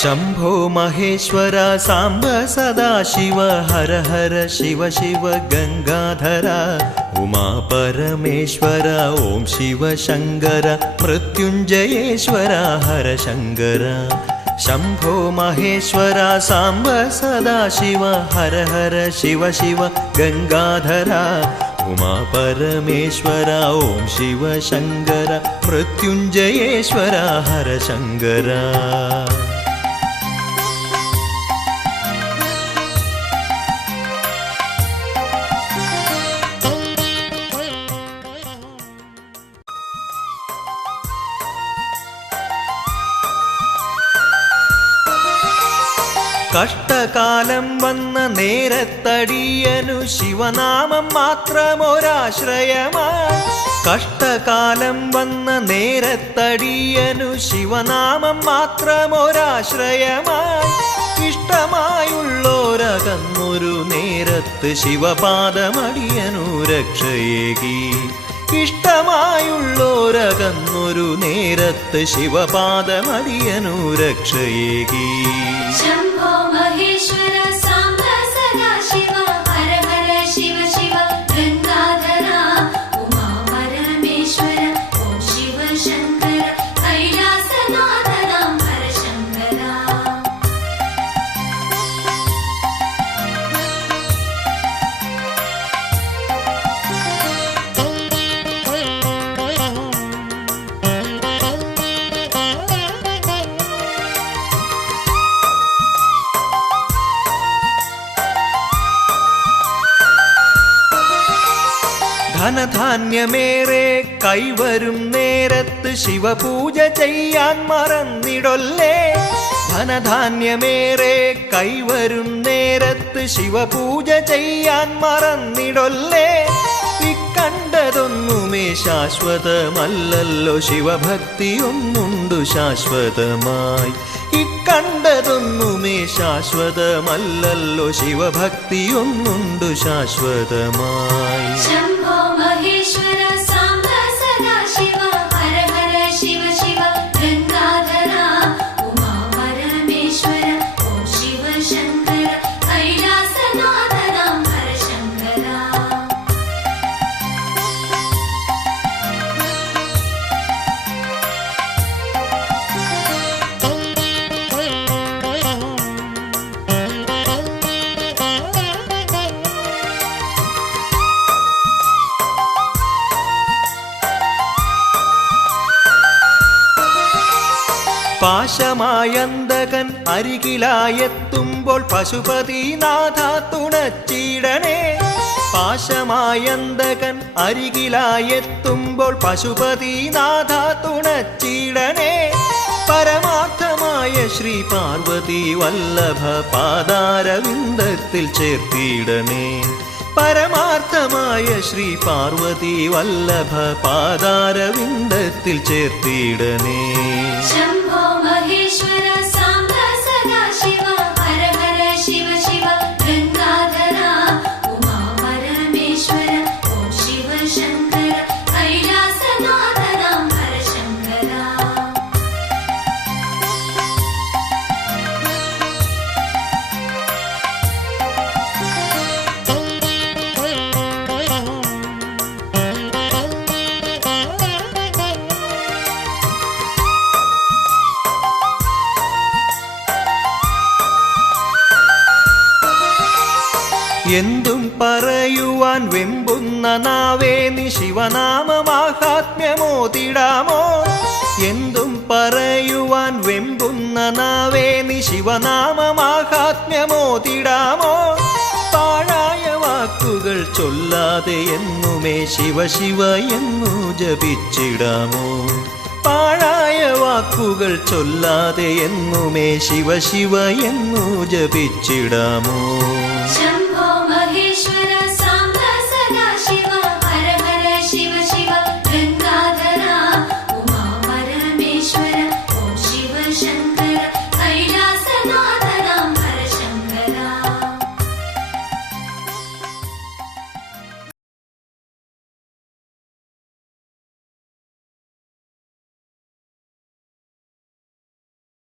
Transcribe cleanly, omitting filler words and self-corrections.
शंभो महेश्वर सांब सदाशिव हर हर शिव शिव गंगाधर उमा परमेश्वर ओं शिव शंकर मृत्युंजयेश्वर हर शंकर शंभो महेश्वर सांब सदाशिव हर हर शिव शिव गंगाधर उमा परमेश्वर ओं शिव शंकर मृत्युंजयेश्वर हर शंकर കഷ്ടകാലം വന്ന നേരത്തടിയനു ശിവനാമം മാത്രമൊരാശ്രയമായി കഷ്ടകാലം വന്ന നേരത്തടിയനു ശിവനാമം മാത്രമൊരാശ്രയമായി ഇഷ്ടമായുള്ളോരകന്നൊരു നേരത്ത് ശിവപാദമടിയനു രക്ഷയേകി ഇഷ്ടമായുള്ളോരകന്നൊരു നേരത്ത് ശിവപാദമടിയനു രക്ഷയേകി शंभो महेश्वर सांब सदाशिव हर हर शिव शिव गंगाधर उमा परमेश्वर ओं शिव शंकर कैलासनाथ हर शंकर ധനധാന്യമേറെ കൈവരും നേരത്ത് ശിവപൂജ ചെയ്യാൻ മറന്നിടൊല്ലേ ധനധാന്യമേറെ കൈവരും നേരത്ത് ശിവപൂജ ചെയ്യാൻ മറന്നിടൊല്ലേ ഇക്കണ്ടതൊന്നുമേ ശാശ്വതമല്ലല്ലോ ശിവഭക്തിയൊന്നുണ്ടു ശാശ്വതമായി ഇക്കണ്ടതൊന്നുമേ ശാശ്വതമല്ലല്ലോ ശിവഭക്തിയൊന്നുണ്ടു ശാശ്വതമായി शंभो महेश्वर सांब सदाशिव हर हर शिव शिव गंगाधर उमा परमेश्वर ओं शिव शंकर कैलासनाथ हर शंकर പാശമായന്തകൻ അരികിലായെത്തുമ്പോൾ പശുപതിനാഥ തുണച്ചിടണേ പാശമായന്തകൻ അരികിലായെത്തുമ്പോൾ പശുപതിനാഥ തുണച്ചിടണേ പരമാർത്ഥമായ ശ്രീ പാർവതി വല്ലഭ പാദാരവിന്ദത്തിൽ ചേർത്തിടണേ പരമാർത്ഥമായ ശ്രീ പാർവതി വല്ലഭ പാദാരവിന്ദത്തിൽ ചേർത്തിടണേ शंभो महेश्वर सांब सदाशिव हर हर शिव शिव गंगाधर उमा परमेश्वर ओं शिव शंकर कैलासनाथ हर शंकर എന്തും പറയുവാൻ വെമ്പുന്ന നാവേ നീ ശിവനാമമാഹാത്മ്യമോതിടാമോ എന്തും പറയുവാൻ വെമ്പുന്ന നാവേ നീ ശിവനാമമാഹാത്മ്യമോതിടാമോ പാഴായ വാക്കുകൾ ചൊല്ലാതെ എന്നുമേ ശിവ ശിവ എന്നു ജപിച്ചിടാമോ പാഴായ വാക്കുകൾ ചൊല്ലാതെ എന്നുമേ ശിവ ശിവ എന്നു ജപിച്ചിടാമോ